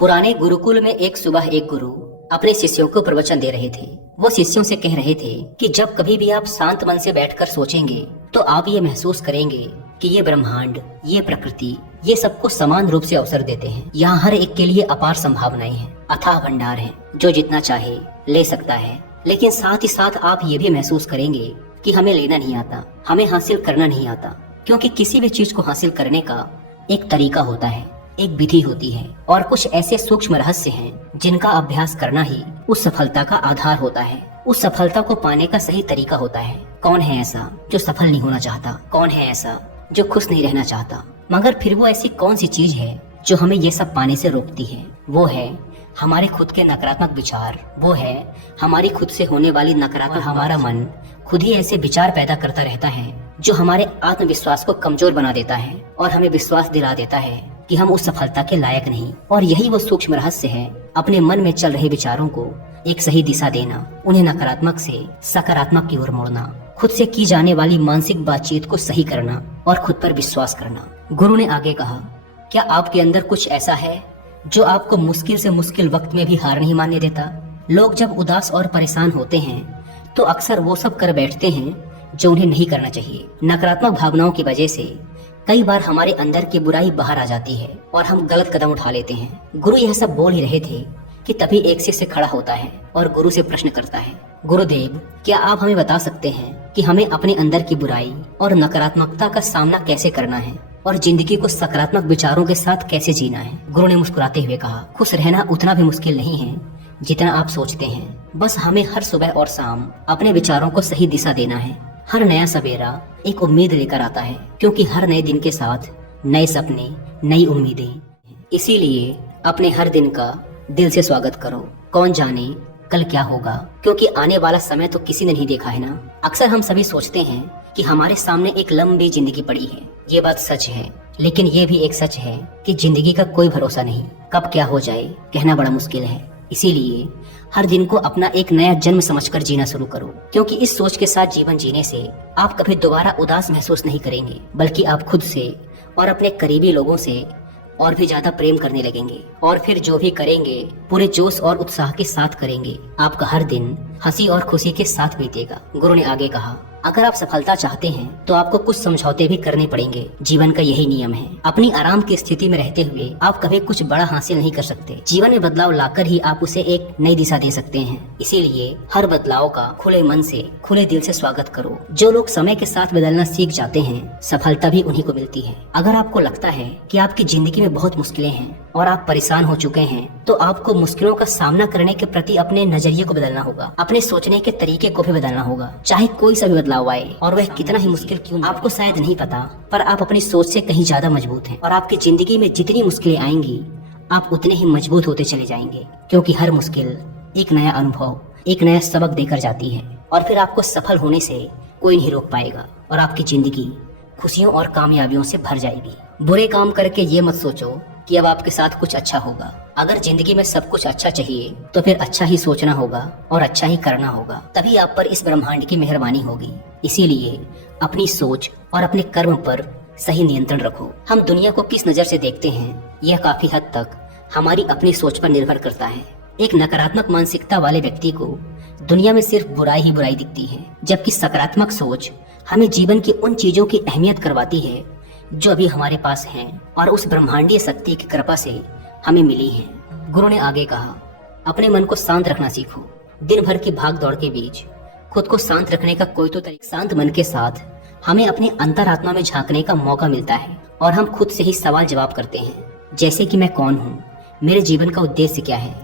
पुराने गुरुकुल में एक सुबह एक गुरु अपने शिष्यों को प्रवचन दे रहे थे। वो शिष्यों से कह रहे थे कि जब कभी भी आप शांत मन से बैठकर सोचेंगे तो आप ये महसूस करेंगे कि ये ब्रह्मांड, ये प्रकृति, ये सबको समान रूप से अवसर देते हैं। यहाँ हर एक के लिए अपार संभावनाएं हैं, अथाह भंडार है, जो जितना चाहे ले सकता है। लेकिन साथ ही साथ आप ये भी महसूस करेंगे कि हमें लेना नहीं आता, हमें हासिल करना नहीं आता, क्योंकि किसी भी चीज को हासिल करने का एक तरीका होता है, एक विधि होती है और कुछ ऐसे सूक्ष्म रहस्य हैं जिनका अभ्यास करना ही उस सफलता का आधार होता है, उस सफलता को पाने का सही तरीका होता है। कौन है ऐसा जो सफल नहीं होना चाहता? कौन है ऐसा जो खुश नहीं रहना चाहता? मगर फिर वो ऐसी कौन सी चीज है जो हमें ये सब पाने से रोकती है? वो है हमारे खुद के नकारात्मक विचार, वो है हमारी खुद से होने वाली नकारात्मक। हमारा मन खुद ही ऐसे विचार पैदा करता रहता है जो हमारे आत्मविश्वास को कमजोर बना देता है और हमें विश्वास दिला देता है कि हम उस सफलता के लायक नहीं। और यही वो सूक्ष्म रहस्य है, अपने मन में चल रहे विचारों को एक सही दिशा देना, उन्हें नकारात्मक से सकारात्मक की ओर मोड़ना, खुद से की जाने वाली मानसिक बातचीत को सही करना और खुद पर विश्वास करना। गुरु ने आगे कहा, क्या आपके अंदर कुछ ऐसा है जो आपको मुश्किल से मुश्किल वक्त में भी हार नहीं मानने देता? लोग जब उदास और परेशान होते हैं तो अक्सर वो सब कर बैठते हैं जो उन्हें नहीं करना चाहिए। नकारात्मक भावनाओं की वजह से कई बार हमारे अंदर की बुराई बाहर आ जाती है और हम गलत कदम उठा लेते हैं। गुरु यह सब बोल ही रहे थे कि तभी एक शिष्य खड़ा होता है और गुरु से प्रश्न करता है, गुरुदेव, क्या आप हमें बता सकते हैं कि हमें अपने अंदर की बुराई और नकारात्मकता का सामना कैसे करना है और जिंदगी को सकारात्मक विचारों के साथ कैसे जीना है? गुरु ने मुस्कुराते हुए कहा, खुश रहना उतना भी मुश्किल नहीं है जितना आप सोचते हैं। बस हमें हर सुबह और शाम अपने विचारों को सही दिशा देना है। हर नया सवेरा एक उम्मीद लेकर आता है, क्योंकि हर नए दिन के साथ नए सपने, नई उम्मीदें। इसीलिए अपने हर दिन का दिल से स्वागत करो। कौन जाने कल क्या होगा, क्योंकि आने वाला समय तो किसी ने नहीं देखा है ना। अक्सर हम सभी सोचते हैं कि हमारे सामने एक लंबी जिंदगी पड़ी है। ये बात सच है, लेकिन ये भी एक सच है कि जिंदगी का कोई भरोसा नहीं, कब क्या हो जाए कहना बड़ा मुश्किल है। इसीलिए हर दिन को अपना एक नया जन्म समझकर जीना शुरू करो, क्योंकि इस सोच के साथ जीवन जीने से आप कभी दोबारा उदास महसूस नहीं करेंगे, बल्कि आप खुद से और अपने करीबी लोगों से और भी ज्यादा प्रेम करने लगेंगे। और फिर जो भी करेंगे पूरे जोश और उत्साह के साथ करेंगे। आपका हर दिन हंसी और खुशी के साथ बीतेगा। गुरु ने आगे कहा, अगर आप सफलता चाहते हैं तो आपको कुछ समझौते भी करने पड़ेंगे। जीवन का यही नियम है। अपनी आराम की स्थिति में रहते हुए आप कभी कुछ बड़ा हासिल नहीं कर सकते। जीवन में बदलाव लाकर ही आप उसे एक नई दिशा दे सकते हैं। इसीलिए हर बदलाव का खुले मन से, खुले दिल से स्वागत करो। जो लोग समय के साथ बदलना सीख जाते हैं, सफलता भी उन्हीं को मिलती है। अगर आपको लगता है कि आपकी जिंदगी में बहुत मुश्किलें हैं और आप परेशान हो चुके हैं, तो आपको मुश्किलों का सामना करने के प्रति अपने नजरिए को बदलना होगा, अपने सोचने के तरीके को भी बदलना होगा। चाहे कोई सा भी बदलाव आए और वह कितना ही मुश्किल क्यों, आपको शायद नहीं पता, पर आप अपनी सोच से कहीं ज्यादा मजबूत हैं। और आपकी जिंदगी में जितनी मुश्किलें आएंगी, आप उतने ही मजबूत होते चले जाएंगे, क्योंकि हर मुश्किल एक नया अनुभव, एक नया सबक देकर जाती है। और फिर आपको सफल होने से कोई नहीं रोक पाएगा और आपकी जिंदगी खुशियों और कामयाबियों से भर जाएगी। बुरे काम करके ये मत सोचो कि अब आपके साथ कुछ अच्छा होगा। अगर जिंदगी में सब कुछ अच्छा चाहिए तो फिर अच्छा ही सोचना होगा और अच्छा ही करना होगा, तभी आप पर इस ब्रह्मांड की मेहरबानी होगी। इसीलिए अपनी सोच और अपने कर्म पर सही नियंत्रण रखो। हम दुनिया को किस नजर से देखते हैं, यह काफी हद तक हमारी अपनी सोच पर निर्भर करता है। एक नकारात्मक मानसिकता वाले व्यक्ति को दुनिया में सिर्फ बुराई ही बुराई दिखती है, जबकि सकारात्मक सोच हमें जीवन की उन चीजों की अहमियत करवाती है जो अभी हमारे पास हैं और उस ब्रह्मांडीय शक्ति की कृपा से हमें मिली है। गुरु ने आगे कहा, अपने मन को शांत रखना सीखो। दिन भर की भाग दौड़ के बीच खुद को शांत रखने का कोई तो तरीका। शांत मन के साथ हमें अपने अंतरात्मा में झांकने का मौका मिलता है और हम खुद से ही सवाल जवाब करते हैं, जैसे कि मैं कौन हूँ, मेरे जीवन का उद्देश्य क्या है,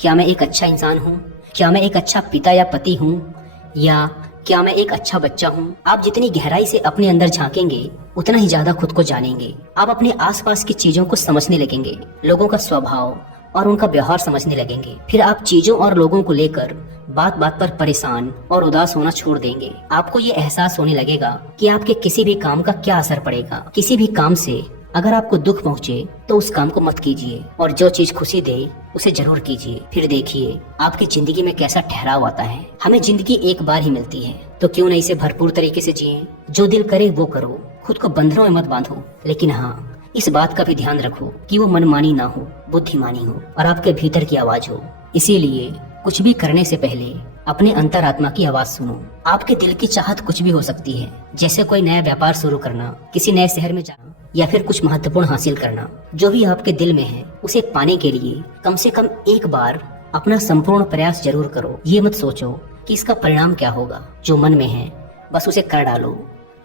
क्या मैं एक अच्छा इंसान हूँ, क्या मैं एक अच्छा पिता या पति हूँ, या क्या मैं एक अच्छा बच्चा हूँ। आप जितनी गहराई से अपने अंदर झांकेंगे उतना ही ज्यादा खुद को जानेंगे। आप अपने आसपास की चीजों को समझने लगेंगे, लोगों का स्वभाव और उनका व्यवहार समझने लगेंगे। फिर आप चीजों और लोगों को लेकर बात बात पर परेशान और उदास होना छोड़ देंगे। आपको ये एहसास होने लगेगा कि आपके किसी भी काम का क्या असर पड़ेगा। किसी भी काम से अगर आपको दुख पहुँचे तो उस काम को मत कीजिए, और जो चीज खुशी दे उसे जरूर कीजिए। फिर देखिए आपकी जिंदगी में कैसा ठहराव आता है। हमें जिंदगी एक बार ही मिलती है, तो क्यों न इसे भरपूर तरीके से जिए। जो दिल करे वो करो, खुद को बंधनों में मत बांधो, लेकिन हाँ, इस बात का भी ध्यान रखो कि वो मनमानी ना हो, बुद्धिमानी हो और आपके भीतर की आवाज हो। इसीलिए कुछ भी करने से पहले अपने अंतरात्मा की आवाज सुनो। आपके दिल की चाहत कुछ भी हो सकती है, जैसे कोई नया व्यापार शुरू करना, किसी नए शहर में जाना या फिर कुछ महत्वपूर्ण हासिल करना। जो भी आपके दिल में है उसे पाने के लिए कम से कम एक बार अपना संपूर्ण प्रयास जरूर करो। ये मत सोचो कि इसका परिणाम क्या होगा। जो मन में है बस उसे कर डालो।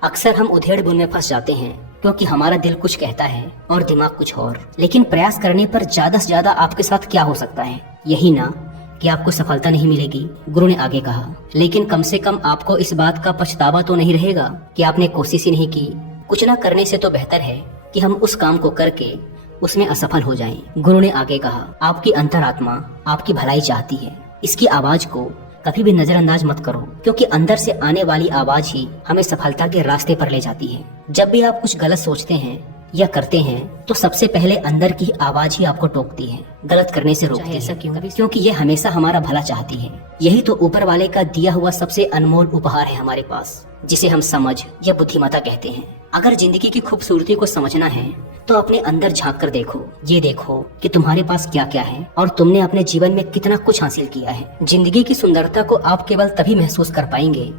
अक्सर हम उधेड़-बुन में फंस जाते हैं क्योंकि हमारा दिल कुछ कहता है और दिमाग कुछ और। लेकिन प्रयास करने पर ज्यादा से ज्यादा आपके साथ क्या हो सकता है? यही ना कि आपको सफलता नहीं मिलेगी, गुरु ने आगे कहा। लेकिन कम से कम आपको इस बात का पछतावा तो नहीं रहेगा कि आपने कोशिश ही नहीं की। कुछ ना करने से तो बेहतर है कि हम उस काम को करके उसमें असफल हो जाएं। गुरु ने आगे कहा, आपकी अंतरात्मा आपकी भलाई चाहती है। इसकी आवाज को कभी भी नजरअंदाज मत करो, क्योंकि अंदर से आने वाली आवाज ही हमें सफलता के रास्ते पर ले जाती है। जब भी आप कुछ गलत सोचते हैं या करते हैं तो सबसे पहले अंदर की आवाज ही आपको टोकती है, गलत करने से रोकती है। ऐसा क्योंकि ये हमेशा हमारा भला चाहती है। यही तो ऊपर वाले का दिया हुआ सबसे अनमोल उपहार है हमारे पास, जिसे हम समझ या बुद्धिमत्ता कहते हैं। अगर जिंदगी की खूबसूरती को समझना है तो अपने अंदर झांक कर देखो। ये देखो कि तुम्हारे पास क्या क्या है और तुमने अपने जीवन में कितना कुछ हासिल किया है। जिंदगी की सुंदरता को आप केवल तभी महसूस कर पाएंगे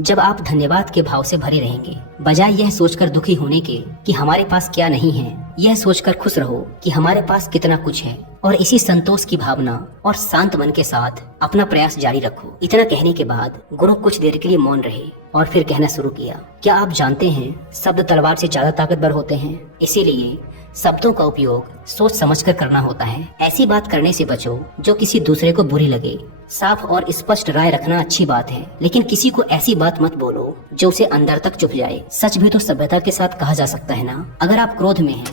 जब आप धन्यवाद के भाव से भरे रहेंगे, बजाय यह सोचकर दुखी होने के कि हमारे पास क्या नहीं है। यह सोचकर खुश रहो कि हमारे पास कितना कुछ है और इसी संतोष की भावना और शांत मन के साथ अपना प्रयास जारी रखो। इतना कहने के बाद गुरु कुछ देर के लिए मौन रहे और फिर कहना शुरू किया, क्या आप जानते हैं शब्द तलवार से ज्यादा ताकतवर होते हैं? इसीलिए शब्दों का उपयोग सोच समझकर करना होता है। ऐसी बात करने से बचो जो किसी दूसरे को बुरी लगे। साफ और स्पष्ट राय रखना अच्छी बात है, लेकिन किसी को ऐसी बात मत बोलो जो उसे अंदर तक चुभ जाए। सच भी तो सभ्यता के साथ कहा जा सकता है ना। अगर आप क्रोध में हैं,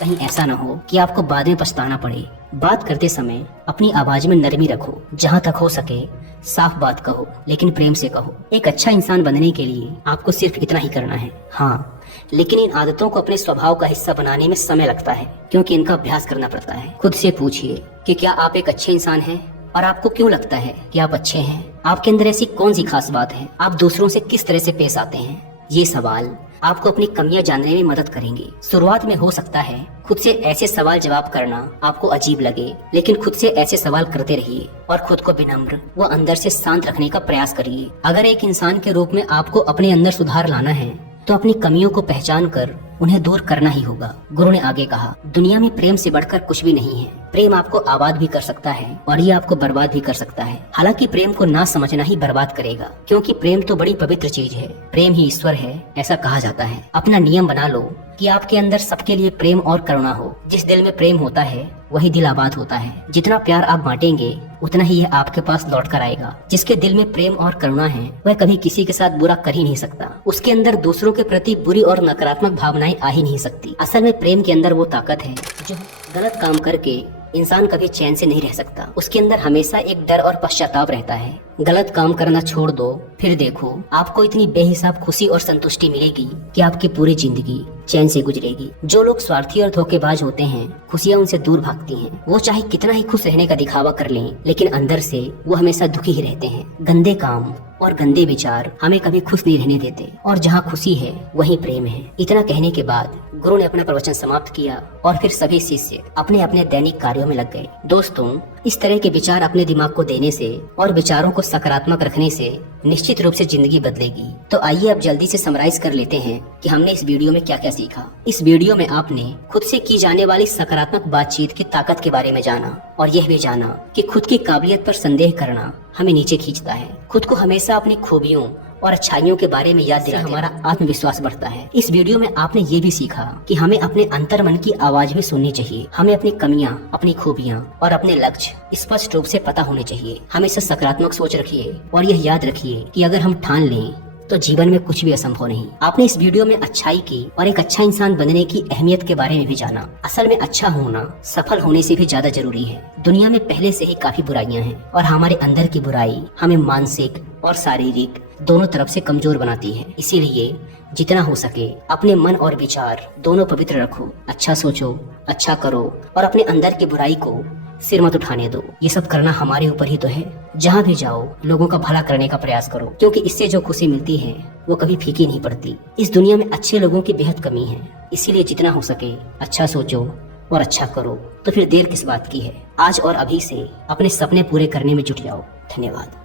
कहीं ऐसा न हो कि आपको बाद में पछताना पड़े। बात करते समय अपनी आवाज में नरमी रखो। जहाँ तक हो सके साफ बात कहो, लेकिन प्रेम से कहो। एक अच्छा इंसान बनने के लिए आपको सिर्फ इतना ही करना है। हाँ, लेकिन इन आदतों को अपने स्वभाव का हिस्सा बनाने में समय लगता है, क्योंकि इनका अभ्यास करना पड़ता है। खुद से पूछिए कि क्या आप एक अच्छे इंसान हैं और आपको क्यों लगता है कि आप अच्छे हैं? आपके अंदर ऐसी कौन सी खास बात है? आप दूसरों से किस तरह से पेश आते हैं? ये सवाल आपको अपनी कमियां जानने में मदद करेंगे। शुरुआत में हो सकता है खुद से ऐसे सवाल जवाब करना आपको अजीब लगे, लेकिन खुद से ऐसे सवाल करते रहिए और खुद को विनम्र व अंदर से शांत रखने का प्रयास करिए। अगर एक इंसान के रूप में आपको अपने अंदर सुधार लाना है तो अपनी कमियों को पहचान कर उन्हें दूर करना ही होगा। गुरु ने आगे कहा, दुनिया में प्रेम से बढ़कर कुछ भी नहीं है। प्रेम आपको आबाद भी कर सकता है और ये आपको बर्बाद भी कर सकता है। हालांकि प्रेम को ना समझना ही बर्बाद करेगा, क्योंकि प्रेम तो बड़ी पवित्र चीज है। प्रेम ही ईश्वर है, ऐसा कहा जाता है। अपना नियम बना लो कि आपके अंदर सबके लिए प्रेम और करुणा हो। जिस दिल में प्रेम होता है वही दिल आबाद होता है। जितना प्यार आप बांटेंगे उतना ही यह आपके पास लौट कर आएगा। जिसके दिल में प्रेम और करुणा है वह कभी किसी के साथ बुरा कर ही नहीं सकता। उसके अंदर दूसरों के प्रति बुरी और नकारात्मक भावनाएं आ ही नहीं सकती। असल में प्रेम के अंदर वो ताकत है जो गलत काम करके इंसान कभी चैन से नहीं रह सकता। उसके अंदर हमेशा एक डर और पश्चाताप रहता है। गलत काम करना छोड़ दो, फिर देखो आपको इतनी बेहिसाब खुशी और संतुष्टि मिलेगी कि आपकी पूरी जिंदगी चैन से गुजरेगी। जो लोग स्वार्थी और धोखेबाज होते हैं, खुशियाँ उनसे दूर भागती हैं। वो चाहे कितना ही खुश रहने का दिखावा कर लें, लेकिन अंदर से वो हमेशा दुखी ही रहते हैं। गंदे काम और गंदे विचार हमें कभी खुश नहीं रहने देते, और जहाँ खुशी है वहीं प्रेम है। इतना कहने के बाद गुरु ने अपना प्रवचन समाप्त किया और फिर सभी शिष्य अपने अपने दैनिक कार्यों में लग गए। दोस्तों, इस तरह के विचार अपने दिमाग को देने से और विचारों को सकारात्मक रखने से निश्चित रूप से जिंदगी बदलेगी। तो आइए अब जल्दी से समराइज कर लेते हैं कि हमने इस वीडियो में क्या क्या सीखा। इस वीडियो में आपने खुद से की जाने वाली सकारात्मक बातचीत की ताकत के बारे में जाना, और यह भी जाना कि खुद की काबिलियत पर संदेह करना हमें नीचे खींचता है। खुद को हमेशा अपनी खूबियों और अच्छाइयों के बारे में याद दिलाते हमारा आत्मविश्वास बढ़ता है। इस वीडियो में आपने ये भी सीखा कि हमें अपने अंतर मन की आवाज भी सुननी चाहिए। हमें अपनी कमियां, अपनी खूबियां और अपने लक्ष्य स्पष्ट रूप से पता होने चाहिए। हमेशा सकारात्मक सोच रखिए और यह याद रखिए कि अगर हम ठान लें तो जीवन में कुछ भी असंभव नहीं। आपने इस वीडियो में अच्छाई की और एक अच्छा इंसान बनने की अहमियत के बारे में भी जाना। असल में अच्छा होना सफल होने से भी ज्यादा जरूरी है। दुनिया में पहले से ही काफी बुराइयां हैं और हमारे अंदर की बुराई हमें मानसिक और शारीरिक दोनों तरफ से कमजोर बनाती है। इसीलिए जितना हो सके अपने मन और विचार दोनों पवित्र रखो। अच्छा सोचो, अच्छा करो और अपने अंदर की बुराई को सिर मत उठाने दो। ये सब करना हमारे ऊपर ही तो है। जहाँ भी जाओ लोगों का भला करने का प्रयास करो, क्योंकि इससे जो खुशी मिलती है वो कभी फीकी नहीं पड़ती। इस दुनिया में अच्छे लोगों की बेहद कमी है, इसीलिए जितना हो सके अच्छा सोचो और अच्छा करो। तो फिर देर किस बात की है, आज और अभी से अपने सपने पूरे करने में जुट जाओ। धन्यवाद।